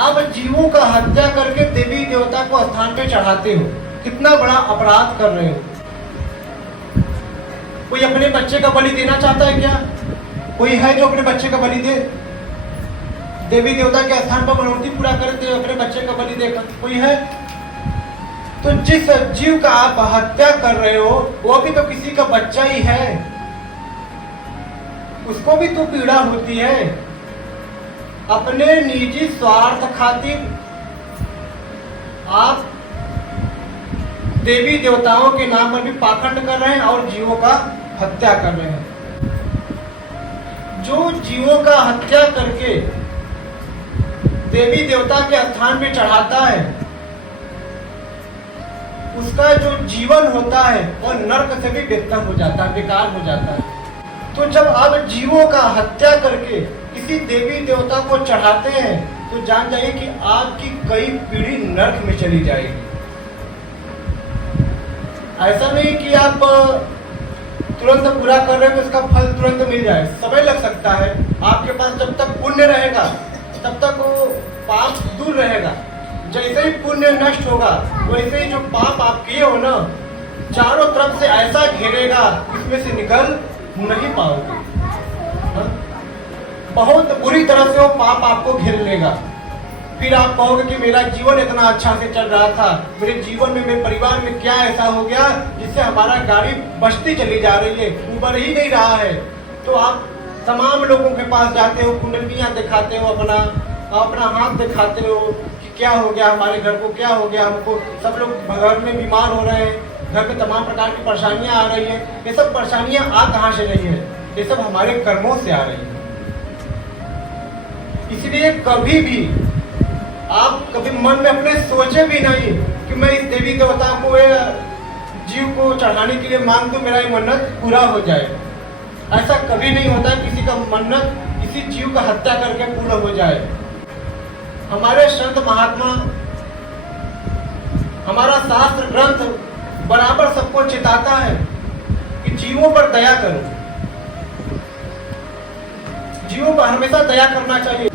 आप जीवों का हत्या करके देवी देवता को स्थान पे चढ़ाते हो, कितना बड़ा अपराध कर रहे हो। कोई अपने बच्चे का बलि देना चाहता है क्या? कोई है जो अपने बच्चे का बलि दे? देवी देवता के स्थान पर मनोरथी पूरा करते अपने बच्चे का बलि देकर कोई है? तो जिस जीव का आप हत्या कर रहे हो वो भी तो किसी का बच्चा ही है, उसको भी तो पीड़ा होती है। अपने निजी स्वार्थ खातिर आप देवी देवताओं के नाम पर भी पाखंड कर रहे हैं और जीवों का हत्या कर रहे हैं। जो जीवों का हत्या करके देवी देवता के स्थान पे चढ़ाता है उसका जो जीवन होता है वो नर्क से भी बेहतर हो जाता है, बेकार हो जाता है। तो जब आप जीवों का हत्या करके किसी देवी देवता को चढ़ाते हैं तो जान जाइए कि आपकी कई पीढ़ी नर्क में चली जाएगी। ऐसा नहीं कि आप तुरंत पूरा कर रहे हैं तो इसका फल तुरंत मिल जाए, समय लग सकता है। आपके पास जब तक पुण्य रहेगा तब तक वो पाप दूर रहेगा। जैसे ही पुण्य नष्ट होगा वैसे ही जो पाप आप किए हो ना चारों तरफ से ऐसा घेरेगा इसमें से निकल नहीं पाओगे। बहुत बुरी तरह से वो पाप आपको घेर लेगा। फिर आप कहोगे कि मेरा जीवन इतना अच्छा से चल रहा था, मेरे जीवन में मेरे परिवार में क्या ऐसा हो गया जिससे हमारा गाड़ी बचती चली जा रही है, उबर ही नहीं रहा है। तो आप तमाम लोगों के पास जाते हो, कुंडलियां दिखाते हो, अपना हाथ दिखाते हो कि क्या हो गया हमारे घर को, क्या हो गया हमको, सब लोग घर में बीमार हो रहे हैं, घर में तमाम प्रकार की परेशानियां आ रही है। ये सब परेशानियां आ कहाँ से रही है? ये सब हमारे कर्मों से आ रही है। इसलिए कभी भी आप कभी मन में अपने सोचे भी नहीं कि मैं इस देवी देवता को जीव को चढ़ाने के लिए मांग दूं, मेरा ये मन्नत पूरा हो जाए। ऐसा कभी नहीं होता किसी का मन्नत किसी जीव का हत्या करके पूरा हो जाए। हमारे संत महात्मा, हमारा शास्त्र ग्रंथ बराबर सबको चेताता है कि जीवों पर दया करो, जीवों पर हमेशा दया करना चाहिए।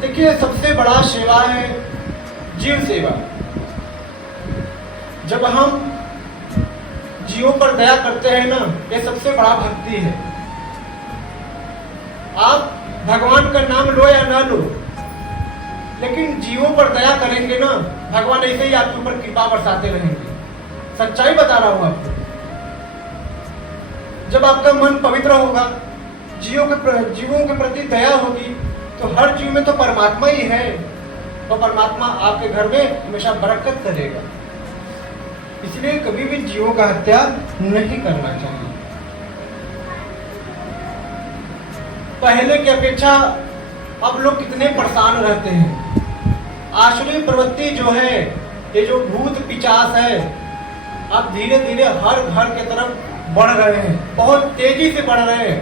देखिए सबसे बड़ा सेवा है जीव सेवा। जब हम जीवों पर दया करते हैं ना, ये सबसे बड़ा भक्ति है। आप भगवान का नाम लो या ना लो, लेकिन जीवों पर दया करेंगे ना, भगवान ऐसे ही आपके ऊपर कृपा बरसाते रहेंगे। सच्चाई बता रहा हूं आपको। जब आपका मन पवित्र होगा, जीवों के प्रति दया होगी, तो हर जीव में तो परमात्मा ही है, तो परमात्मा आपके घर में हमेशा बरकत करेगा। इसलिए कभी भी जीवों का हत्या नहीं करना चाहिए। पहले की अपेक्षा अब लोग कितने परेशान रहते हैं। आसुरी प्रवृत्ति जो है, ये जो भूत पिशाच है, अब धीरे धीरे हर घर के तरफ बढ़ रहे हैं, बहुत तेजी से बढ़ रहे हैं।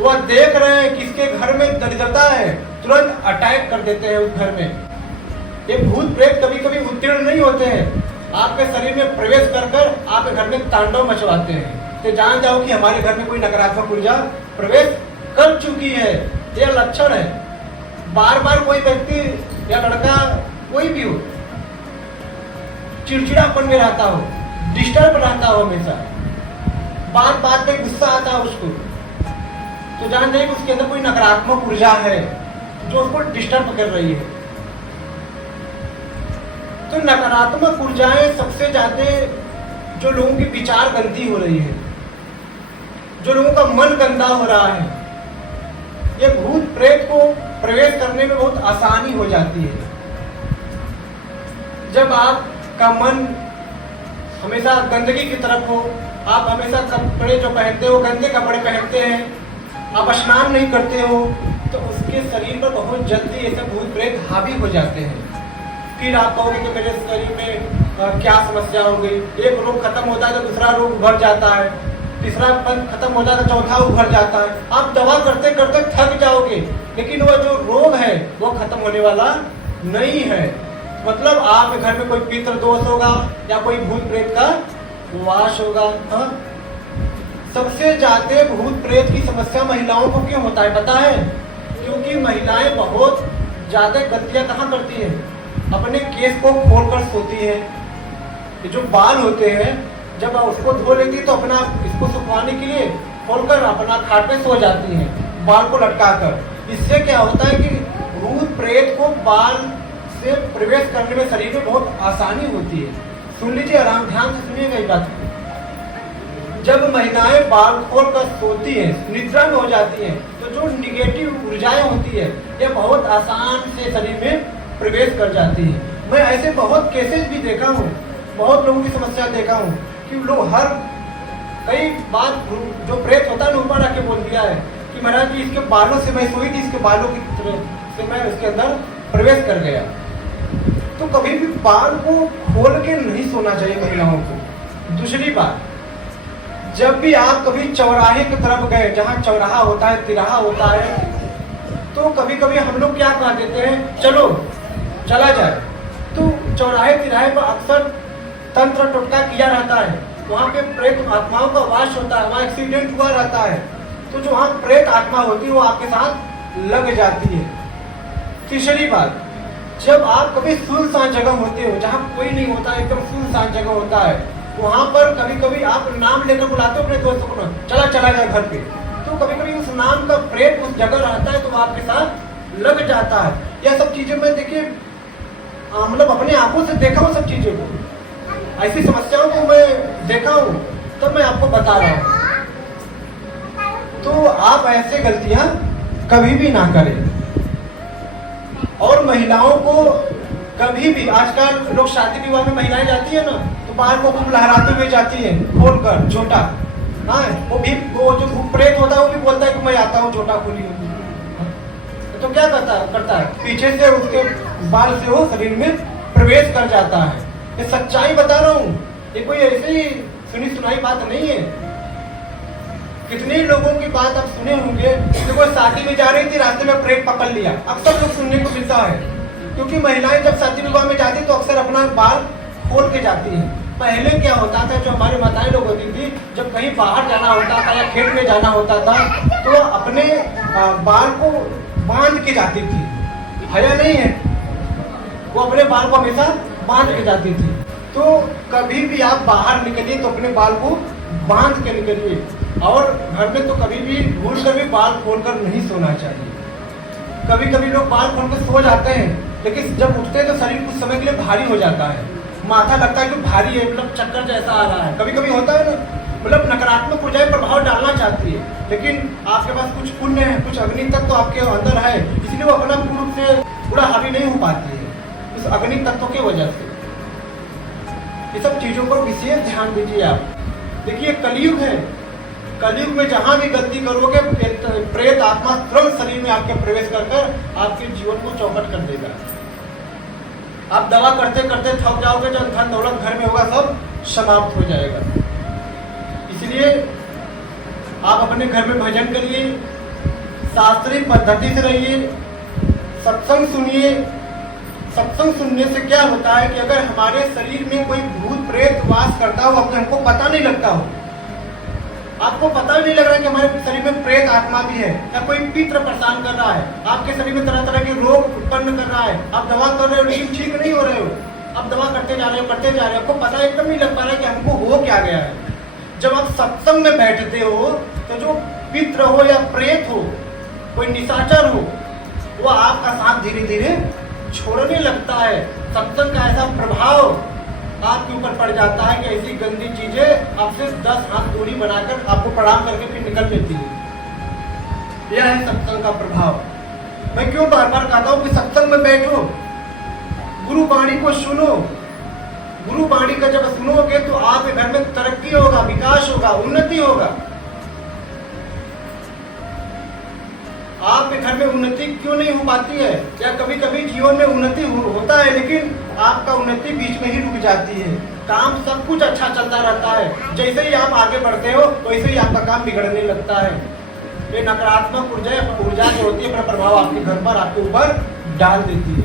वह देख रहे हैं किसके घर में दरिद्रता है, तुरंत अटैक कर देते हैं उस घर में। ये भूत प्रेत कभी कभी उत्तीर्ण नहीं होते हैं, आपके शरीर में प्रवेश कर आपके घर में तांडव मचवाते हैं। तो जान जाओ कि हमारे घर में कोई नकारात्मक ऊर्जा प्रवेश कर चुकी है। यह लक्षण है। बार बार कोई व्यक्ति या लड़का कोई भी हो चिड़चिड़ापन में रहता हो, डिस्टर्ब रहता हो, हमेशा बात बात में गुस्सा आता है उसको, तो जान जाइए उसके अंदर कोई नकारात्मक ऊर्जा है जो उसको डिस्टर्ब कर रही है। तो नकारात्मक ऊर्जाएं सबसे ज्यादा जो लोगों की विचार गंदी हो रही है, जो लोगों का मन गंदा हो रहा है, ये भूत प्रेत को प्रवेश करने में बहुत आसानी हो जाती है। जब आपका मन हमेशा गंदगी की तरफ हो, आप हमेशा कपड़े जो पहनते हो गंदे कपड़े पहनते हैं, आप स्नान नहीं करते हो, तो उसके शरीर पर बहुत जल्दी ऐसे भूत प्रेत हावी हो जाते हैं। फिर आप कहोगे कि मेरे शरीर में क्या समस्या हो गई। एक रोग खत्म होता है तो दूसरा रोग उभर जाता है, तीसरा खत्म होता है तो चौथा उभर जाता है। आप दवा करते करते थक जाओगे, लेकिन वो जो रोग है वो खत्म होने वाला नहीं है। मतलब आपके घर में कोई पितृ दोष होगा या कोई भूत प्रेत का वास होगा। हाँ, सबसे ज्यादा भूत प्रेत की समस्या महिलाओं को क्यों होता है पता है? क्योंकि महिलाएं बहुत ज़्यादा गलतियाँ कहाँ करती है, अपने केस को खोलकर सोती है। ये जो बाल होते हैं जब उसको धो लेती है तो अपना इसको सुखवाने के लिए खोलकर अपना खाट पे सो जाती है बाल को लटका कर। इससे क्या होता है कि भूत प्रेत को बाल से प्रवेश करने में शरीर में बहुत आसानी होती है। सुन लीजिए, आराम ध्यान से सुनिएगा ये बात। जब महिलाएं बाल खोलकर सोती हैं, निद्रा में हो जाती हैं, तो जो निगेटिव ऊर्जाएं होती है ये बहुत आसान से शरीर में प्रवेश कर जाती है। मैं ऐसे बहुत केसेस भी देखा हूँ, बहुत लोगों की समस्या देखा हूँ कि लोग हर कई बार जो प्रेत होता है ऊपर आके बोल दिया है कि महाराज जी इसके बालों से मैं सोई थी, इसके बालों की तरह से मैं उसके अंदर प्रवेश कर गया। तो कभी भी बाल को खोल के नहीं सोना चाहिए महिलाओं को। दूसरी बात, जब भी आप कभी चौराहे की तरफ गए, जहाँ चौराहा होता है, तिराहा होता है, तो कभी कभी हम लोग क्या कह देते हैं, चलो चला जाए। तो चौराहे तिराहे पर अक्सर तंत्र टोटका किया रहता है, वहाँ पे प्रेत आत्माओं का वास होता है, वहाँ एक्सीडेंट हुआ रहता है, तो जो वहाँ प्रेत आत्मा होती है वो आपके साथ लग जाती है। तीसरी बात, जब आप कभी सुनसान जगह होते हो, जहाँ कोई नहीं होता, एकदम सुनसान जगह होता है, वहाँ पर कभी कभी आप नाम लेकर बुलाते हो अपने दोस्तों को, चला चला जाए घर पे, तो कभी कभी उस नाम का प्रेत उस जगह रहता है तो वो आपके साथ लग जाता है। यह सब चीजें मैं देखिए मतलब अपने आंखों से देखा हूँ, सब चीजों को, ऐसी समस्याओं को मैं देखा हूँ, तब मैं आपको बता रहा हूँ। तो आप ऐसे गलतियां कभी भी ना करें। और महिलाओं को कभी भी, आजकल लोग शादी विवाह में महिलाएं जाती है ना, तो बाल को खूब लहराते हुए जाती है खोलकर छोटा। हाँ, वो जो प्रेत होता है वो भी बोलता है कि मैं आता हूँ छोटा खोली हूँ। तो क्या करता है पीछे से उसके बाल से वो शरीर में प्रवेश कर जाता है। ये सच्चाई बता रहा हूँ, ये कोई ऐसी ही सुनी सुनाई बात नहीं है। कितने लोगों की बात आप सुने होंगे कि वो शादी में जा रही थी, रास्ते में प्रेत पकड़ लिया। अक्सर लोग सुनने को मिलता है, क्योंकि महिलाएं जब शादी विवाह में जाती तो अक्सर अपना बाल खोल के जाती हैं। पहले क्या होता था, जो हमारी माताएं लोग होती थी, जब कहीं बाहर जाना होता था या खेत में जाना होता था तो अपने बाल को बांध के जाती थी। हया नहीं है, वो अपने बाल को हमेशा बांध के जाती थी। तो कभी भी आप बाहर निकलिए तो अपने बाल को बांध के निकलिए, और घर में तो कभी भी भूल कर भी बाल खोलकर नहीं सोना चाहिए। कभी कभी लोग बाल खोलकर सो जाते हैं, लेकिन जब उठते हैं तो शरीर कुछ समय के लिए भारी हो जाता है, माथा लगता है कि भारी है, मतलब चक्कर जैसा आ रहा है। कभी कभी होता है ना, मतलब नकारात्मक ऊर्जाएं प्रभाव डालना चाहती है, लेकिन आपके पास कुछ पुण्य है, कुछ अग्नि तत्व तो आपके अंदर है, इसलिए वो अपना पूर्ण रूप से पूरा हावी नहीं हो पाती है उस अग्नि तत्व की वजह से। ये सब चीजों पर विशेष ध्यान दीजिए आप। देखिए कलयुग है, कलयुग में जहां भी गलती करोगे प्रेत आत्मा तुरंत शरीर में आपके प्रवेश कर आपके जीवन को चौपट कर देगा। आप दवा करते करते थक जाओगे, जब धन दौलत घर में होगा सब समाप्त हो जाएगा। इसलिए आप अपने घर में भजन करिए, शास्त्रीय पद्धति से रहिए, सत्संग सुनिए। सत्संग सुनने से क्या होता है कि अगर हमारे शरीर में कोई भूत प्रेत वास करता हो, हमको पता नहीं लगता हो, आपको पता नहीं लग रहा है कि हमारे शरीर में प्रेत आत्मा भी है, या कोई पित्र परेशान कर रहा है, आपके शरीर में तरह तरह के रोग उत्पन्न कर रहा है, आप दवा कर रहे हो लेकिन ठीक नहीं हो रहे हो, आप दवा करते जा रहे हो, आपको पता एकदम नहीं लग पा रहा है कि हमको हो क्या गया है। जब आप सत्संग में बैठते हो तो जो पित्र हो या प्रेत हो, कोई निशाचर हो, वो आपका साथ धीरे धीरे छोड़ने लगता है। सत्संग का ऐसा प्रभाव आपके ऊपर पड़ जाता है कि ऐसी गंदी चीजें आपसे 10 हाथ दूरी बनाकर आपको प्रणाम करके फिर निकल लेती है। यह है सत्संग का प्रभाव। मैं क्यों बार बार कहता हूँ कि सत्संग में बैठो, गुरु वाणी को सुनो। गुरु वाणी का जब सुनोगे तो आपके घर में तरक्की होगा, विकास होगा, उन्नति होगा। आपके घर में उन्नति क्यों नहीं हो पाती है, या कभी कभी जीवन में उन्नति होता है लेकिन आपका उन्नति बीच में ही रुक जाती है। काम सब कुछ अच्छा चलता रहता है, जैसे ही आप आगे बढ़ते हो वैसे ही आपका काम बिगड़ने लगता है। ये नकारात्मक ऊर्जा जो होती है अपना प्रभाव आपके घर पर, आपके ऊपर डाल देती है।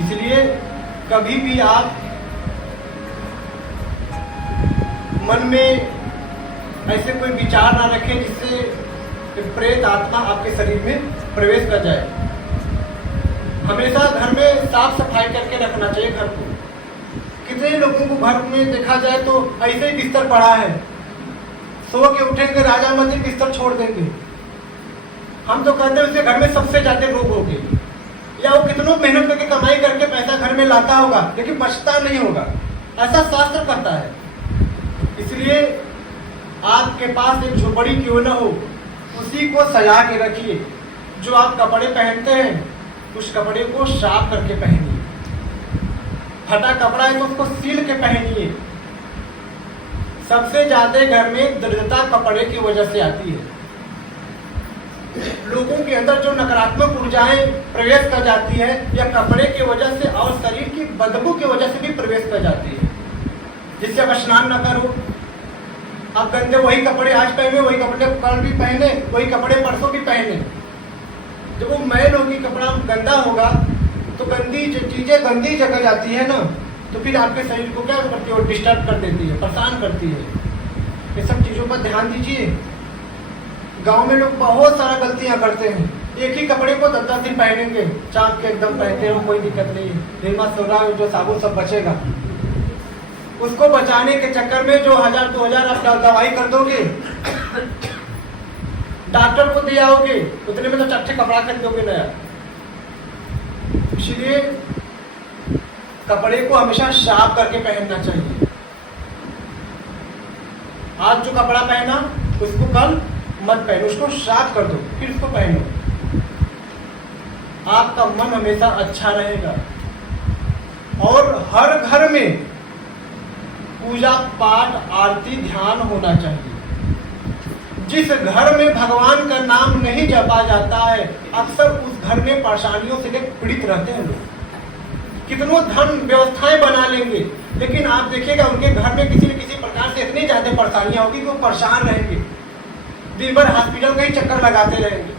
इसलिए कभी भी आप मन में ऐसे कोई विचार ना रखें जिससे प्रेत आत्मा आपके शरीर में प्रवेश कर जाए। हमेशा घर में साफ सफाई करके रखना चाहिए घर को। कितने लोगों को घर में देखा जाए तो ऐसे ही बिस्तर पड़ा है, सो के उठेंगे राजा मंदिर बिस्तर छोड़ देंगे। हम तो कहते हैं उसके घर में सबसे ज्यादा रोग होंगे, या वो कितनों मेहनत करके कमाई करके पैसा घर में लाता होगा लेकिन बचता नहीं होगा, ऐसा शास्त्र कहता है। इसलिए आपके पास एक झोपड़ी क्यों न हो, उसी को सजा के रखिए। जो आप कपड़े पहनते हैं उस कपड़े को साफ करके पहनिए, फटा कपड़ा है तो उसको सील के पहनिए। सबसे ज्यादा घर में दरिद्रता कपड़े की वजह से आती है। लोगों के अंदर जो नकारात्मक ऊर्जाएं प्रवेश कर जाती है या कपड़े की वजह से और शरीर की बदबू की वजह से भी प्रवेश कर जाती है, जिससे आप स्नान न करो, आप गंदे वही कपड़े आज पहने, वही कपड़े कल भी पहने, वही कपड़े परसों भी पहने। जब वो मैल होगी, कपड़ा गंदा होगा तो गंदी चीजें गंदी जगह जाती है ना, तो फिर आपके शरीर को क्या करती है, डिस्टर्ब कर देती है, परेशान करती है। ये सब चीजों पर ध्यान दीजिए। गांव में लोग बहुत सारा गलतियां करते हैं, एक ही कपड़े को 10-10 दिन पहनेंगे, चाप के एकदम पहनते हैं, कोई दिक्कत नहीं है, निर्मा सोना जो साबुन सब बचेगा। उसको बचाने के चक्कर में जो 1000-2000 आप दवाई कर दोगे, डॉक्टर को दे आओगे, उतने में तो चट्टे कपड़ा खरीदोगे नया। इसलिए कपड़े को हमेशा साफ करके पहनना चाहिए। आज जो कपड़ा पहना उसको कल मत पहनो, उसको साफ कर दो फिर उसको पहनो। आपका मन हमेशा अच्छा रहेगा। और हर घर में पूजा पाठ आरती ध्यान होना चाहिए। जिस घर में भगवान का नाम नहीं जपा जाता है, अक्सर उस घर में परेशानियों से पीड़ित रहते हैं लोग। कितनों धन व्यवस्थाएं बना लेंगे, लेकिन आप देखिएगा उनके घर में किसी न किसी प्रकार से इतनी ज्यादा परेशानियां होगी कि वो परेशान रहेंगे, दिन भर हॉस्पिटल का ही चक्कर लगाते रहेंगे।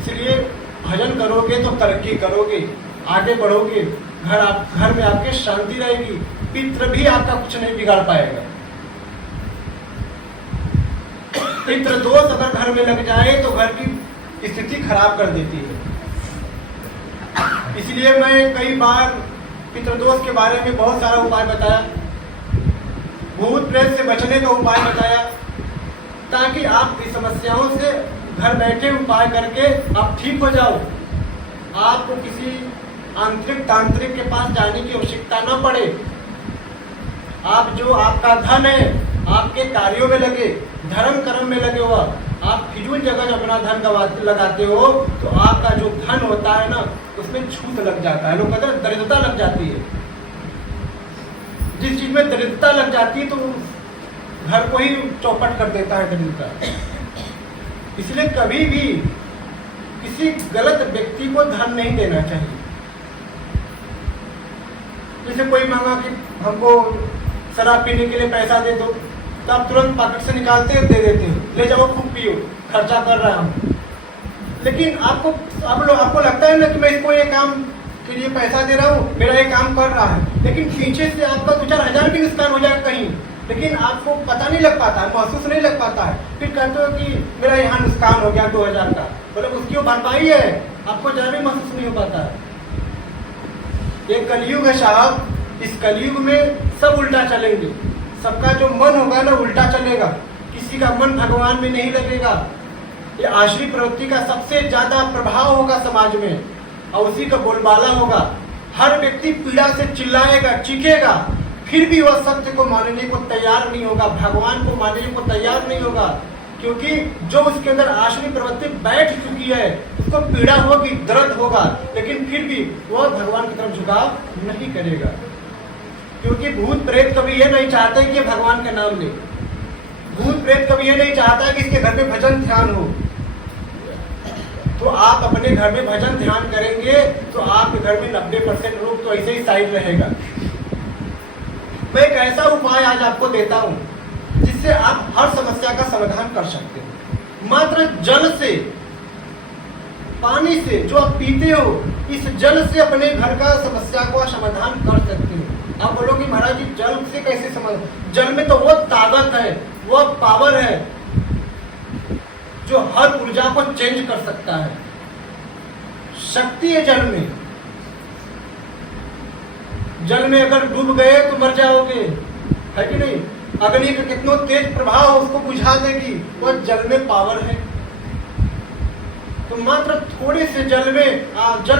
इसलिए भजन करोगे तो तरक्की करोगे, आगे बढ़ोगे, घर में आपके शांति रहेगी, पितृ भी आपका कुछ नहीं बिगाड़ पाएगा। पितृ दोष अगर घर में लग जाए तो घर की स्थिति खराब कर देती है। इसलिए मैं कई बार पितृदोष के बारे में बहुत सारा उपाय बताया, भूत प्रेत से बचने का उपाय बताया, ताकि आप इस समस्याओं से घर बैठे उपाय करके आप ठीक हो जाओ। आपको किसी आंतरिक तांत्रिक के पास जाने की आवश्यकता न पड़े। आप जो आपका धन है आपके कार्यों में लगे, धर्म कर्म में लगे हुआ। आप फिजूल जगह जब अपना धन लगाते हो तो आपका जो धन होता है ना उसमें छूत लग जाता है, लोग कहते हैं दरिद्रता लग जाती है। जिस चीज में दरिद्रता लग जाती है तो घर को ही चौपट कर देता है दरिद्रता। इसलिए कभी भी किसी गलत व्यक्ति को धन नहीं देना चाहिए। जैसे कोई मांगा कि हमको शराब पीने के लिए पैसा दे दो, तो आप तुरंत पॉकेट से निकालते हो, दे देते हो, ले जाओ खूब पियो, खर्चा कर रहा हूँ। लेकिन आपको लगता है ना कि मैं इसको ये काम के लिए पैसा दे रहा हूँ, मेरा ये काम कर रहा है, लेकिन पीछे से आपका 2-4 हज़ार भी नुकसान हो जाए कहीं, लेकिन आपको पता नहीं लग पाता है, महसूस नहीं लग पाता है। फिर कहते हो कि मेरा यहाँ नुकसान हो गया 2000 का, मतलब उसकी भरपाई है, आपको जरा भी महसूस नहीं हो पाता है। ये कलयुग है साहब, इस कलयुग में सब उल्टा चलेंगे, सबका जो मन होगा ना उल्टा चलेगा, किसी का मन भगवान में नहीं लगेगा। ये आश्री प्रवृत्ति का सबसे ज्यादा प्रभाव होगा समाज में, और उसी का बोलबाला होगा। हर व्यक्ति पीड़ा से चिल्लाएगा, चीखेगा, फिर भी वह सत्य को मानने को तैयार नहीं होगा, भगवान को मानने को तैयार नहीं होगा, क्योंकि जो उसके अंदर आश्री प्रवृत्ति बैठ चुकी है उसको पीड़ा होगी, दर्द होगा, लेकिन फिर भी वह भगवान की तरफ झुकाव नहीं करेगा। क्योंकि भूत प्रेत कभी ये नहीं चाहते कि ये भगवान का नाम ले, भूत प्रेत कभी ये नहीं चाहता कि इसके घर में भजन ध्यान हो। तो आप अपने घर में भजन ध्यान करेंगे तो आपके घर में 90% लोग तो ऐसे ही साइड रहेगा। मैं एक ऐसा उपाय आज आपको देता हूं जिससे आप हर समस्या का समाधान कर सकते हो। मात्र जल से, पानी से जो आप पीते हो, इस जल से अपने घर का समस्या को समाधान कर सकते हो। आप बोलोगे महाराज जी जल से कैसे समाधान? जल में तो वो ताकत है, वो पावर है जो हर ऊर्जा को चेंज कर सकता है। शक्ति है जल में। जल में अगर डूब गए तो मर जाओगे, है कि नहीं? अग्नि का कितना तेज प्रभाव उसको बुझा देगी, वो जल में पावर है। तो मात्र थोड़े से जल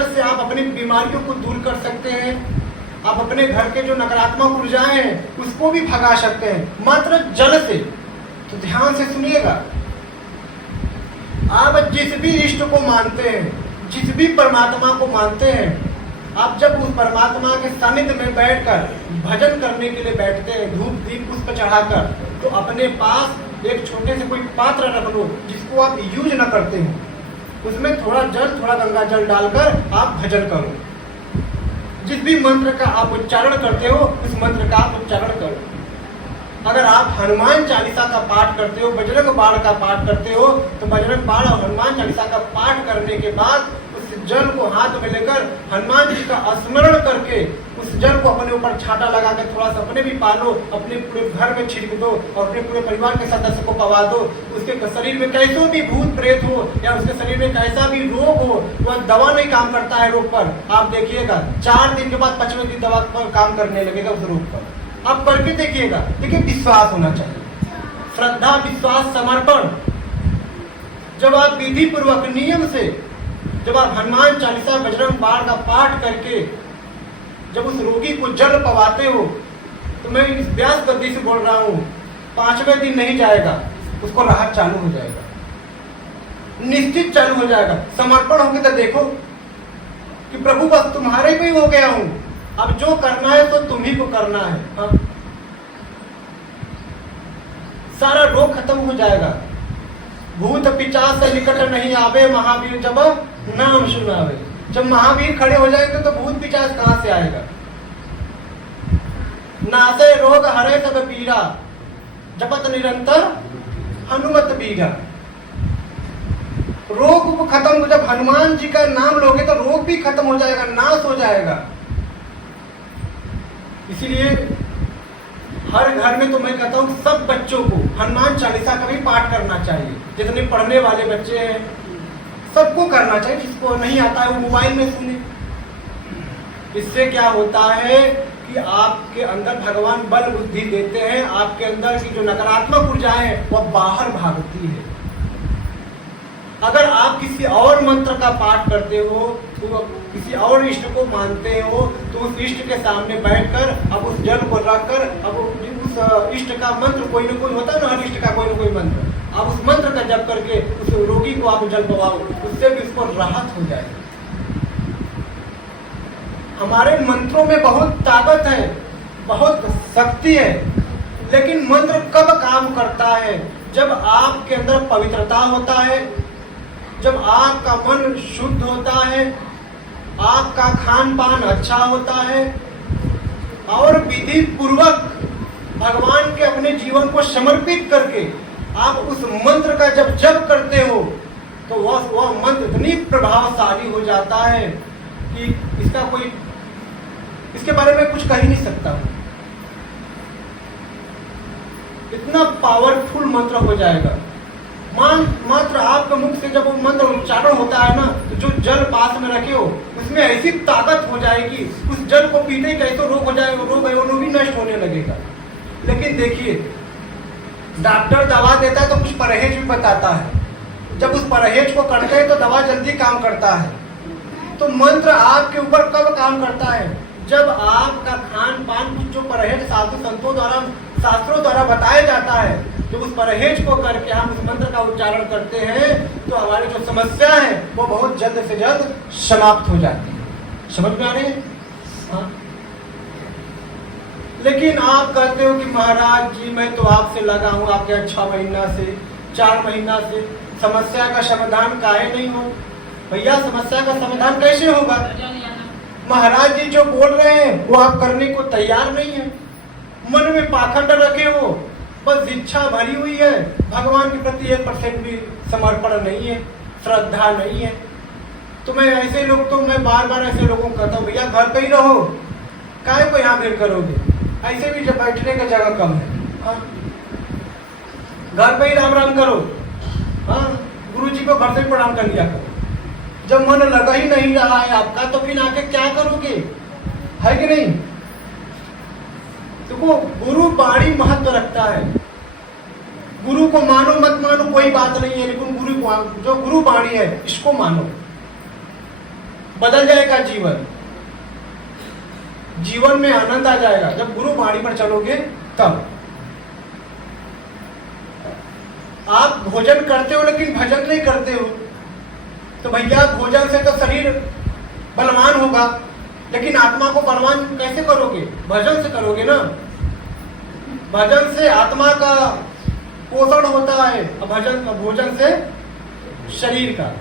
से आप अपनी बीमारियों को दूर कर सकते हैं। आप अपने घर के जो नकारात्मक ऊर्जाएं हैं उसको भी भगा सकते हैं मात्र जल से। तो ध्यान से सुनिएगा, आप जिस भी इष्ट को मानते हैं, जिस भी परमात्मा को मानते हैं, आप जब उस परमात्मा के सानिध्य में बैठकर भजन करने के लिए बैठते हैं, धूप दीप पुष्प चढ़ाकर, तो अपने पास एक छोटे से कोई पात्र रख लो जिसको आप यूज न करते हो, उसमें थोड़ा जल, थोड़ा गंगा जल डालकर आप भजन करो। जिस भी मंत्र का आप उच्चारण करते हो उस मंत्र का आप उच्चारण करो। अगर आप हनुमान चालीसा का पाठ करते हो, बजरंग बाण का पाठ करते हो, तो बजरंग बाण और हनुमान चालीसा का पाठ करने के बाद उस जल को हाथ में लेकर हनुमान जी का स्मरण करके उस जल को अपने ऊपर छाता लगा कर थोड़ा सा अपने भी पालो, अपने पूरे घर में छिड़क दो और अपने पूरे परिवार के सदस्य को पवा दो। उसके शरीर में कैसे भी भूत प्रेत हो या उसके शरीर में कैसा भी रोग हो, वह दवा नहीं काम करता है रोग पर। आप देखिएगा 4 दिन के बाद 5वें दिन दवा पर काम करने लगेगा उस रोग पर। आप करके देखिएगा। देखिए, विश्वास होना चाहिए, श्रद्धा, विश्वास, समर्पण। जब आप विधि पूर्वक नियम से, जब आप हनुमान चालीसा बजरंग बाण का पाठ करके जब उस रोगी को जल पवाते हो, तो मैं इस व्यास गद्दी से बोल रहा हूँ, 5वें दिन नहीं जाएगा, उसको राहत चालू हो जाएगा, निश्चित चालू हो जाएगा। समर्पण होकर तो देखो कि प्रभु बस तुम्हारे पे ही हो गया हूँ, अब जो करना है तो तुम ही को करना है। हाँ? सारा रोग खत्म हो जाएगा। भूत पिशाच से निकट नहीं आवे, महावीर जब नाम सुनावे। जब महावीर खड़े हो जाएंगे तो भूत पिशाच कहां से आएगा? नासे रोग हरे सब पीरा, जपत निरंतर हनुमत बीरा। रोग खत्म, जब हनुमान जी का नाम लोगे तो रोग भी खत्म हो जाएगा, नाश हो जाएगा। इसीलिए हर घर में तो मैं कहता हूँ सब बच्चों को हनुमान चालीसा का भी पाठ करना चाहिए। जितने पढ़ने वाले बच्चे हैं सबको करना चाहिए, जिसको नहीं आता है वो मोबाइल में सुने। इससे क्या होता है कि आपके अंदर भगवान बल बुद्धि देते हैं, आपके अंदर की जो नकारात्मक ऊर्जाएं हैं वह बाहर भागती है। अगर आप किसी और मंत्र का पाठ करते हो, तो किसी और इष्ट को मानते हो, तो उस इष्ट के सामने बैठकर अब उस जल को रखकर अब उस इष्ट का मंत्र, कोई ना कोई होता है ना, हर इष्ट का कोई ना कोई मंत्र, आप उस मंत्र का जप करके उस रोगी को आप जल पवाओ, उससे भी उसको राहत हो जाए। हमारे मंत्रों में बहुत ताकत है, बहुत शक्ति है, लेकिन मंत्र कब काम करता है? जब आपके अंदर पवित्रता होता है, जब आपका मन शुद्ध होता है, आपका खान पान अच्छा होता है और विधि पूर्वक भगवान के अपने जीवन को समर्पित करके आप उस मंत्र का जब जप करते हो, तो वह मंत्र इतनी प्रभावशाली हो जाता है कि इसके बारे में कुछ कह ही नहीं सकता। इतना पावरफुल मंत्र हो जाएगा। मात्र आपके मुख से जब वो मंत्र उच्चारण होता है ना, तो जो जल पास में रखे हो उसमें ऐसी ताकत हो जाएगी, उस जल को पीते ही कैसे रोग हो जाएगा, रोग है वो भी नष्ट होने लगेगा। लेकिन देखिए, डॉक्टर दवा देता है तो कुछ परहेज भी बताता है, जब उस परहेज को करते हैं तो दवा जल्दी काम करता है। तो मंत्र आपके ऊपर कब काम करता है? जब आपका खान पान जो परहेज साधु संतों द्वारा, शास्त्रों द्वारा बताया जाता है, जब उस परहेज को करके हम उस मंत्र का उच्चारण करते हैं, तो हमारी जो समस्या है वो बहुत जल्द से जल्द समाप्त हो जाती है। समझ में आ रहे हैं? हाँ। लेकिन आप कहते हो कि महाराज जी मैं तो आपसे लगा हूँ, आपके 6 महीना से, 4 महीना से, समस्या का समाधान काहे नहीं हो? भैया, समस्या का समाधान कैसे होगा? महाराज जी जो बोल रहे हैं वो आप करने को तैयार नहीं है, मन में पाखंड रखे हो, बस इच्छा भरी हुई है, भगवान के प्रति 1% भी समर्पण नहीं है, श्रद्धा नहीं है। तो मैं ऐसे लोग, तो मैं बार बार ऐसे लोगों को कहता हूँ, भैया घर पे ही रहो, काहे को यहाँ भीड़ करोगे? ऐसे भी जब बैठने की जगह कम है, हाँ? घर पे ही राम राम करो। हाँ, गुरु जी को घर से प्रणाम कर लिया करो। जब मन लगा ही नहीं रहा है आपका तो फिर आके क्या करोगे, है कि नहीं? देखो गुरु बाणी महत्व रखता है। गुरु को मानो मत मानो कोई बात नहीं है, लेकिन जो गुरु बाणी है इसको मानो, बदल जाएगा जीवन, जीवन में आनंद आ जाएगा जब गुरु बाणी पर चलोगे तब। आप भोजन करते हो लेकिन भजन नहीं करते हो, तो भैया भोजन से तो शरीर बलवान होगा, लेकिन आत्मा को बलवान कैसे करोगे? भजन से करोगे ना। भजन से आत्मा का पोषण होता है, भोजन से शरीर का।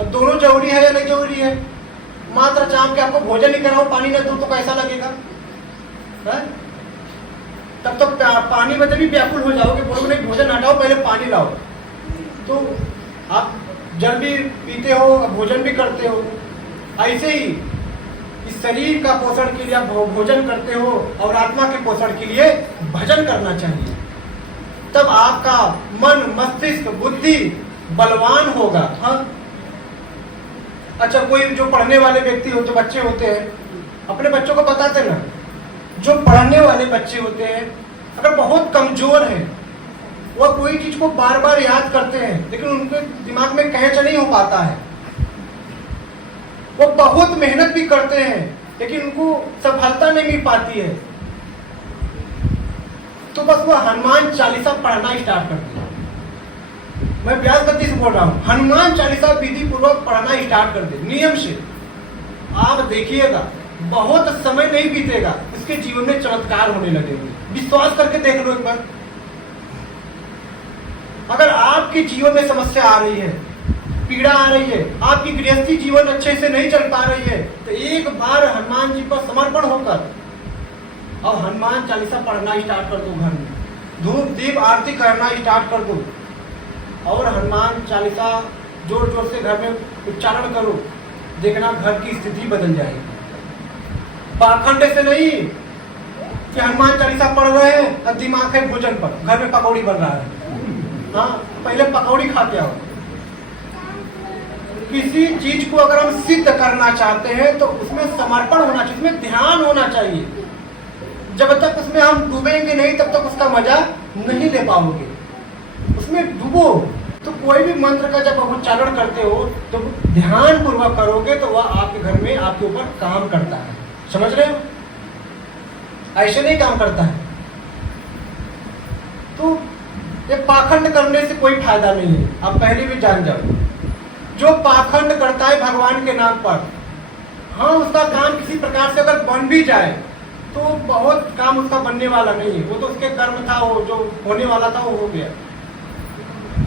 अब दोनों जरूरी है या नहीं जरूरी है? मात्र चाम के आपको भोजन ही कराओ, पानी न दो तो कैसा लगेगा? है? तब तो पानी में जब व्याकुल हो जाओगे, बोलोगे नहीं भोजन हटाओ पहले पानी लाओ। तो आप जल भी पीते हो, भोजन भी करते हो। ऐसे ही इस शरीर का पोषण के लिए आप भोजन करते हो और आत्मा के पोषण के लिए भजन करना चाहिए, तब आपका मन मस्तिष्क बुद्धि बलवान होगा। हाँ, अच्छा कोई जो पढ़ने वाले व्यक्ति होते, बच्चे होते हैं, अपने बच्चों को बताते ना, जो पढ़ने वाले बच्चे होते हैं अगर बहुत कमजोर हैं, वह कोई चीज को बार बार याद करते हैं लेकिन उनके दिमाग में कैच नहीं हो पाता है। वो बहुत मेहनत भी करते हैं लेकिन उनको सफलता नहीं मिल पाती है, तो बस वो हनुमान चालीसा पढ़ना स्टार्ट करते हैं। मैं व्यास गति से बोल रहा हूं, हनुमान चालीसा विधि पूर्वक पढ़ना स्टार्ट कर दे नियम से। आप देखिएगा बहुत समय नहीं बीतेगा, इसके जीवन में चमत्कार होने लगेंगे। विश्वास करके देख लो एक बार। अगर आपके जीवन में समस्या आ रही है, पीड़ा आ रही है, आपकी गृहस्थी जीवन अच्छे से नहीं चल पा रही है, तो एक बार हनुमान जी पर समर्पण होकर और हनुमान चालीसा पढ़ना स्टार्ट कर दो। घर में धूप दीप आरती करना स्टार्ट कर दो और हनुमान चालीसा जोर जोर से घर में उच्चारण करो, देखना घर की स्थिति बदल जाएगी। पाखंड से नहीं कि हनुमान चालीसा पढ़ रहे हैं और दिमाग है भोजन पर, घर में पकौड़ी बन रहा है। हाँ, पहले पकौड़ी खा के आओ। किसी चीज को अगर हम सिद्ध करना चाहते हैं तो उसमें समर्पण होना चाहिए, उसमें ध्यान होना चाहिए। जब तक उसमें हम डूबेंगे नहीं तब तक उसका मजा नहीं ले पाओगे। उसमें डूबो, तो कोई भी मंत्र का जब आप उच्चारण करते हो तो ध्यान पूर्वक करोगे तो वह आपके घर में आपके ऊपर काम करता है। समझ रहे हो? ऐसे नहीं काम करता है। तो ये पाखंड करने से कोई फायदा नहीं है, आप पहले भी जान जाओ। जो पाखंड करता है भगवान के नाम पर, हाँ उसका काम किसी प्रकार से अगर बन भी जाए तो बहुत काम उसका बनने वाला नहीं है, वो तो उसके कर्म था, वो जो होने वाला था वो हो गया।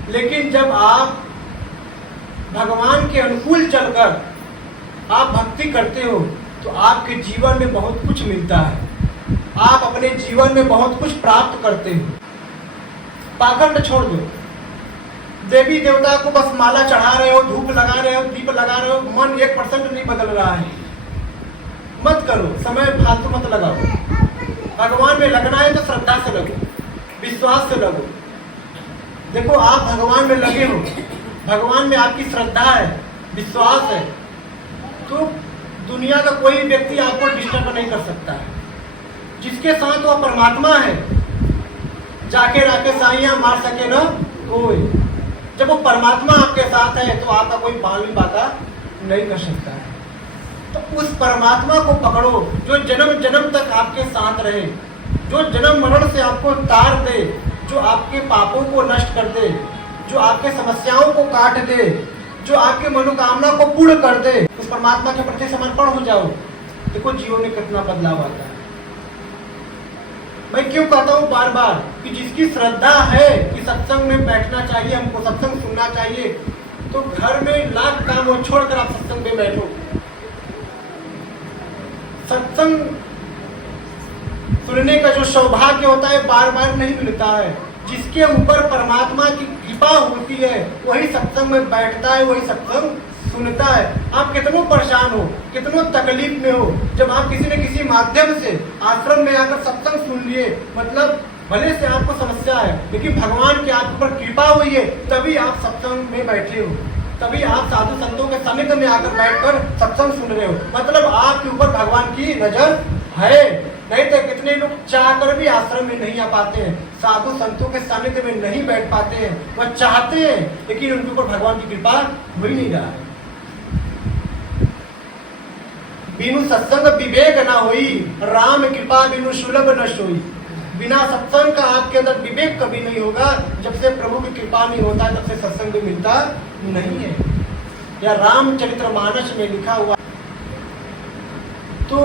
लेकिन जब आप भगवान के अनुकूल चलकर आप भक्ति करते हो तो आपके जीवन में बहुत कुछ मिलता है, आप अपने जीवन में बहुत कुछ प्राप्त करते हो। पाखंड छोड़ दो। देवी देवता को बस माला चढ़ा रहे हो, धूप लगा रहे हो, दीप लगा रहे हो, मन 1% नहीं बदल रहा है, मत करो। समय फालतू मत लगाओ। भगवान में लगना है तो श्रद्धा से लगो, विश्वास से लगो। देखो आप भगवान में लगे हो, भगवान में आपकी श्रद्धा है, विश्वास है, तो दुनिया का कोई व्यक्ति आपको डिस्टर्ब नहीं कर सकता है। जिसके साथ वह परमात्मा है, जाके राके साइयां मार सके ना कोई। जब वो परमात्मा आपके साथ है तो आपका कोई बाल भी बाता नहीं कर सकता है। तो उस परमात्मा को पकड़ो जो जन्म जन्म तक आपके साथ रहे, जो जन्म मरण से आपको तार दे, जो आपके पापों को नष्ट कर दे, जो आपके समस्याओं को काट दे, जो आपके मनोकामना को पूर्ण कर दे। उस परमात्मा के प्रति समर्पण हो जाओ, देखो जीवन में कितना बदलाव आता है। मैं क्यों कहता हूँ बार बार कि जिसकी श्रद्धा है कि सत्संग में बैठना चाहिए, हमको सत्संग सुनना चाहिए, तो घर में लाख काम हो छोड़कर आप सत्संग में बैठो। सत्संग सुनने का जो सौभाग्य होता है बार बार नहीं मिलता है। जिसके ऊपर परमात्मा की कृपा होती है वही सत्संग में बैठता है, वही सत्संग सुनता है। आप कितनों परेशान हो, कितनों तकलीफ में हो, जब आप किसी न किसी माध्यम से आश्रम में आकर सत्संग सुन लिए, मतलब भले से आपको समस्या है लेकिन भगवान की आप पर कृपा हुई है तभी आप सत्संग में बैठे हो। तभी आप साधु संतों के सानिध्य में आकर बैठकर सत्संग सुन रहे हो, मतलब आपके ऊपर भगवान की नजर है। नहीं तो कितने लोग चाहकर भी आश्रम में नहीं आ पाते हैं, साधु संतों के सानिध्य में नहीं बैठ पाते हैं, वह चाहते हैं लेकिन उनके ऊपर भगवान की कृपा हो ही नहीं रहा है। बिनु सत्संग विवेक ना हुई, राम कृपा बिनु सुलभ न सोई। बिना सत्संग का आपके अंदर विवेक कभी नहीं होगा। जब से प्रभु की कृपा नहीं होता तब से सत्संग भी मिलता नहीं है। या रामचरितमानस में लिखा हुआ। तो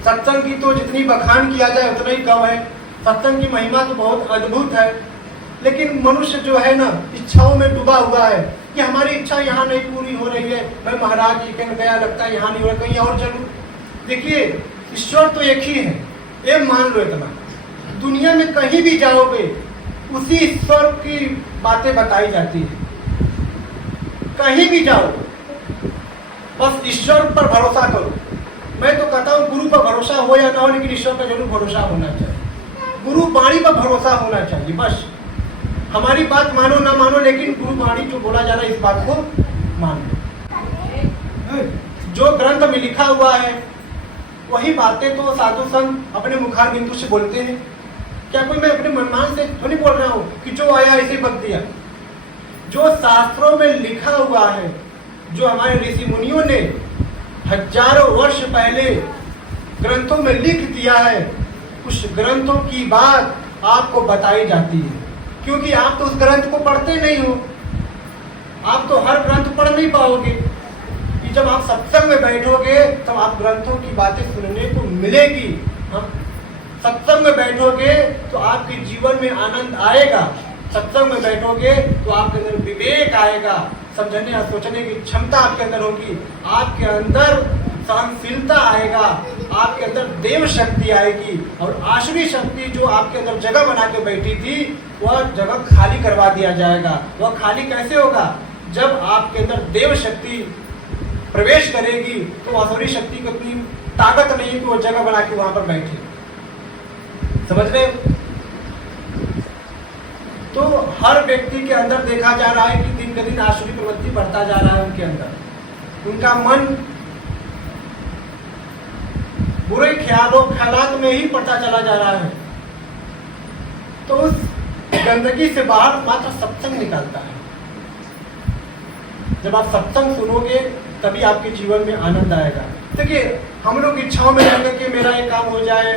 सत्संग की तो जितनी बखान किया जाए उतना ही कम है। सत्संग की महिमा तो बहुत अद्भुत है, लेकिन मनुष्य जो है ना इच्छाओं में डूबा हुआ है कि हमारी इच्छा यहाँ नहीं पूरी हो रही है, मैं महाराज जी के गया, लगता है यहाँ नहीं हो रहा, कहीं और चलूं। देखिए ईश्वर तो एक ही है, ये मान लो इतना। दुनिया में कहीं भी जाओगे उसी ईश्वर की बातें बताई जाती है। कहीं भी जाओ बस ईश्वर पर भरोसा करो। मैं तो कहता हूँ गुरु पर भरोसा हो या ना हो, लेकिन ईश्वर पर जरूर भरोसा होना चाहिए। गुरु वाणी पर भरोसा होना चाहिए। बस हमारी बात मानो ना मानो, लेकिन गुरु वाणी जो बोला जा रहा है इस बात को मानो। जो ग्रंथ में लिखा हुआ है वही बातें तो साधु संत अपने मुखार बिंदु से बोलते हैं। क्या कोई मैं अपने मनमान से तो नहीं बोल रहा हूँ कि जो आया इसे बक दिया। जो शास्त्रों में लिखा हुआ है, जो हमारे ऋषि मुनियों ने हजारों वर्ष पहले ग्रंथों में लिख दिया है, उस ग्रंथों की बात आपको बताई जाती है। क्योंकि आप तो उस ग्रंथ को पढ़ते नहीं हो, आप तो हर ग्रंथ पढ़ नहीं पाओगे। कि जब आप सत्संग में बैठोगे तब आप ग्रंथों की बातें सुनने को मिलेगी। हम सत्संग में बैठोगे तो आपके जीवन में आनंद आएगा। सत्संग में बैठोगे तो आपके अंदर विवेक आएगा, समझने और सोचने की क्षमता आपके अंदर होगी, आपके अंदर सहनशीलता आएगा, आपके अंदर देव शक्ति आएगी। और आसुरी शक्ति जो आपके अंदर जगह बना के बैठी थी वह जगह खाली करवा दिया जाएगा। वह खाली कैसे होगा? जब आपके अंदर देव शक्ति प्रवेश करेगी तो आसुरी शक्ति को इतनी ताकत नहीं कि वो जगह बना के वहां पर बैठे। समझ रहे? तो हर व्यक्ति के अंदर देखा जा रहा है कि दिन के दिन आसुरी प्रवृत्ति बढ़ता जा रहा है उनके अंदर। उनका मन बुरे ख्यालात में ही पड़ता चला जा रहा है। तो उस गंदगी से बाहर मात्र सत्संग निकलता है। जब आप सत्संग सुनोगे तभी आपके जीवन में आनंद आएगा। देखिए हम लोग इच्छाओं में रहेंगे कि मेरा ये काम हो जाए,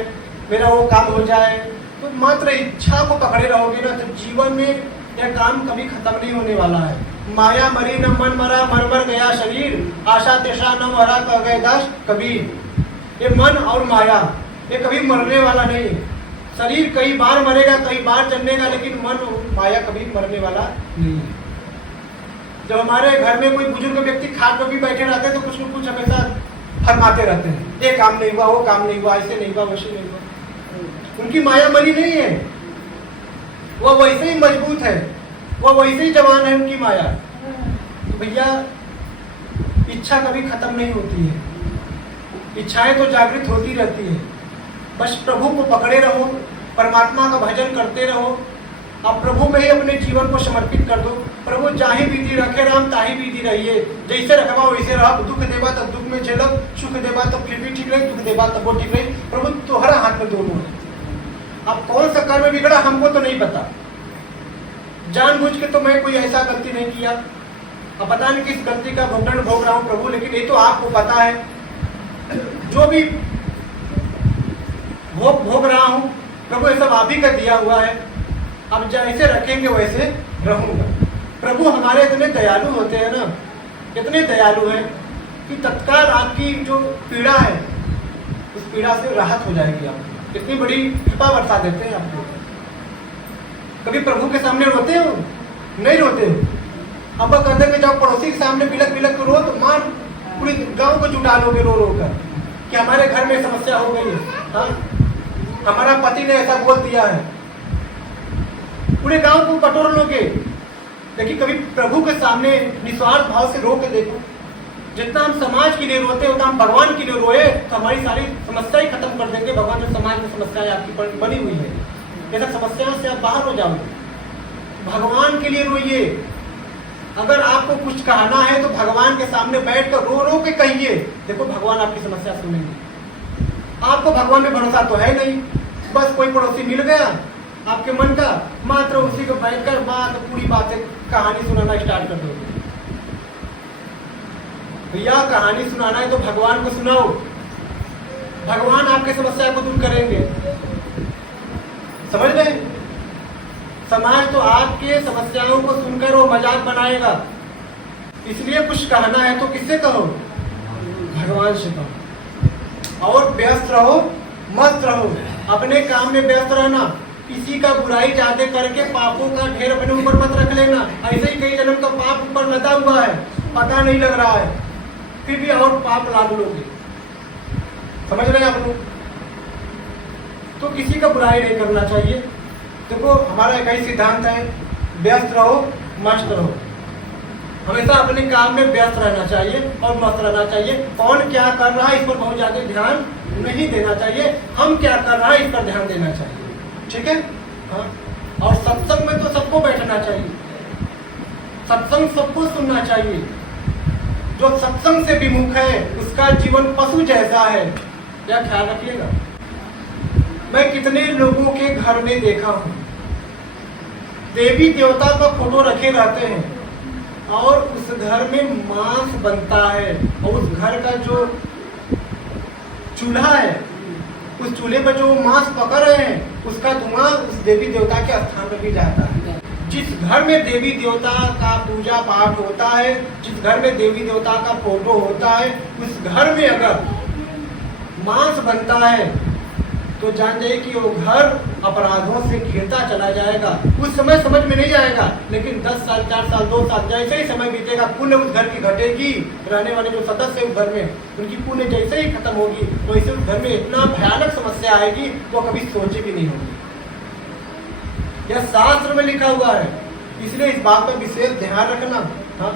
मेरा वो काम हो जाए, तो मात्र इच्छा को पकड़े रहोगे ना तो जीवन में यह काम कभी खत्म नहीं होने वाला है। माया मरी न मन मरा, मर मर गया शरीर, आशा तेषा न मरा कह गए दास कबीर। ये मन और माया ये कभी मरने वाला नहीं। शरीर कई बार मरेगा, कई बार जन्मेगा, लेकिन मन और माया कभी मरने वाला नहीं। जब हमारे घर में कोई बुजुर्ग व्यक्ति खाट पर भी बैठे रहते हैं तो कुछ न कुछ हमेशा फरमाते रहते हैं, ये काम नहीं हुआ, वो काम नहीं हुआ, ऐसे नहीं हुआ, वैसे नहीं हुआ। उनकी माया मरी नहीं है, वह वैसे ही मजबूत है, वह वैसे ही जवान है उनकी माया। तो भैया इच्छा कभी खत्म नहीं होती है, इच्छाएं तो जागृत होती रहती है। बस प्रभु को पकड़े रहो, परमात्मा का भजन करते रहो, आप प्रभु में ही अपने जीवन को समर्पित कर दो। प्रभु जाहि विधि रखे राम ताहि विधि रहिए, जैसे रखवा वैसे रहा। दुख देवा तब दुख में झेलब, सुख देवा तब फिर भी ठीक रहे, दुख देवा तब वो ठीक रहे। प्रभु तुम्हारा हाथ में दोनों है। अब कौन सा कर्म बिगड़ा हमको तो नहीं पता, जानबूझ के तो मैं कोई ऐसा गलती नहीं किया, अब पता नहीं किस गलती का भुगतान भोग रहा हूँ प्रभु, लेकिन ये तो आपको पता है। जो भी भोग रहा हूँ प्रभु ये सब आप ही का दिया हुआ है, अब जैसे रखेंगे वैसे रहूंगा। प्रभु हमारे इतने दयालु होते हैं ना, इतने दयालु हैं कि तत्काल आपकी जो पीड़ा है उस पीड़ा से राहत हो जाएगी। आपको इतनी बड़ी कृपा बरसा देते हैं आपको। कभी प्रभु के सामने रोते हो? नहीं रोते हो। अब कहते हैं जब पड़ोसी के सामने बिलक बिलक रो तो मार पूरी गांव को जुटा लोगे रो रो कर कि हमारे घर में समस्या हो गई है, हाँ हमारा पति ने ऐसा बोल दिया है, पूरे गांव को बटोर लोगे। लेकिन कभी प्रभु के सामने निस्वार्थ भाव से रो के देखो। जितना हम समाज के लिए रोते उतना हम भगवान के लिए रोए तो हमारी सारी समस्याएं खत्म कर देंगे। भगवान जो समाज में समस्याएं आपकी बनी हुई है, ये सब समस्याओं से आप बाहर हो जाओगे। भगवान के लिए रोइए, अगर आपको कुछ कहना है तो भगवान के सामने बैठकर रो रो के कहिए, देखो भगवान आपकी समस्या सुनेंगे। आपको भगवान में भरोसा तो है नहीं, बस कोई पड़ोसी मिल गया आपके मन का, मात्र उसी को बैठकर बात पूरी बातें कहानी सुनाना स्टार्ट कर दोगे। भैया कहानी सुनाना है तो भगवान को सुनाओ, भगवान आपकी समस्या को दूर करेंगे। समझ रहे? समाज तो आपके समस्याओं को सुनकर वो मजाक बनाएगा, इसलिए कुछ कहना है तो किससे कहो? भगवान से कहो। और व्यस्त रहो, मस्त रहो, अपने काम में व्यस्त रहना, किसी का बुराई ज्यादा करके पापों का ढेर अपने ऊपर मत रख लेना। ऐसे ही कई जन्म का पाप ऊपर लदा हुआ है, पता नहीं लग रहा है, फिर भी और पाप लाद लोगे। समझ रहे हैं आप लोग? तो किसी का बुराई नहीं करना चाहिए। देखो हमारा एक ही सिद्धांत है, व्यस्त रहो, मस्त रहो, हमेशा अपने काम में व्यस्त रहना चाहिए और मस्त रहना चाहिए। कौन क्या कर रहा है इस पर बहुत ज्यादा ध्यान नहीं देना चाहिए, हम क्या कर रहा है इस पर ध्यान देना चाहिए। ठीक है? हाँ। और सत्संग में तो सबको बैठना चाहिए, सत्संग सबको सुनना चाहिए। जो सत्संग से विमुख है उसका जीवन पशु जैसा है, क्या ख्याल रखिएगा। मैं कितने लोगों के घर में देखा हूँ, देवी देवता का फोटो रखे रहते हैं और उस घर में मांस बनता है, और उस घर का जो चूल्हा है, उस चूल्हे पर जो मांस पका रहे हैं उसका धुआं उस देवी देवता के स्थान पर भी जाता है। जिस घर में देवी देवता का पूजा पाठ होता है, जिस घर में देवी देवता का फोटो होता है, उस घर में अगर मांस बनता है तो जान जाइए कि वो घर अपराधों से घिरता चला जाएगा। उस समय समझ में नहीं आएगा, लेकिन 10 साल, 4 साल, 2 साल जैसे ही समय बीतेगा, पुण्य उस घर की घटेगी। रहने वाले जो सदस्य उस घर में, उनकी पुण्य जैसे ही खत्म होगी, वैसे उस घर में इतना भयानक समस्या आएगी वो कभी सोची भी नहीं होगी। यह शास्त्र में लिखा हुआ है, इसलिए इस बात पर विशेष ध्यान रखना। हाँ।